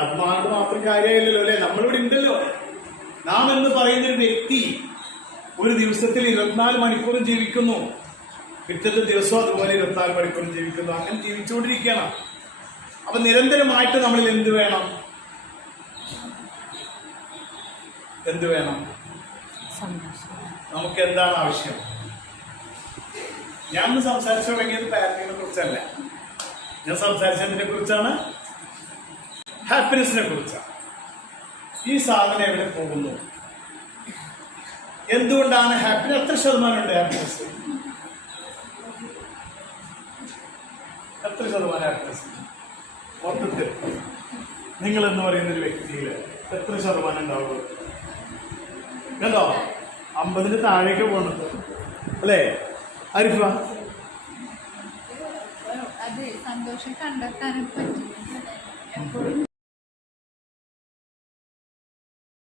ആത്മാവിന് മാത്രം കാര്യമായില്ലല്ലോ അല്ലെ? നമ്മളിവിടെ ഉണ്ടല്ലോ. നാം എന്ന് പറയുന്ന ഒരു വ്യക്തി ഒരു ദിവസത്തിൽ 24 മണിക്കൂറും ജീവിക്കുന്നു. പിറ്റത്തെ ദിവസവും അതുപോലെ 24 മണിക്കൂറും ജീവിക്കുന്നു. അങ്ങനെ ജീവിച്ചുകൊണ്ടിരിക്കണം. അപ്പൊ നിരന്തരമായിട്ട് നമ്മളിൽ എന്ത് വേണം? നമുക്ക് എന്താണ് ആവശ്യം? ഞാൻ സംസാരിച്ചു തുടങ്ങിയത് പാരന്റിങ്ങിനെ കുറിച്ചല്ല. ഞാൻ സംസാരിച്ചതിനെ കുറിച്ചാണ്, ഹാപ്പിനെസിനെ കുറിച്ചാണ്. ഈ സാധനം എവിടെ പോകുന്നു? എന്തുകൊണ്ടാണ് ഹാപ്പിനെസ്? എത്ര ശതമാനം ഉണ്ട് ഹാപ്പിനെസ്? എത്ര ശതമാനം ഹാപ്പിനെസ് മൊത്തത്തിൽ നിങ്ങൾ എന്ന് പറയുന്ന ഒരു വ്യക്തിയിൽ എത്ര ശതമാനം ഉണ്ടാവുള്ളൂ? കണ്ടോ, 50-ന് താഴേക്ക് പോകുന്നത് അല്ലേ ആരിഫ? അതെ, സന്തോഷം കണ്ടെത്താനും പറ്റും.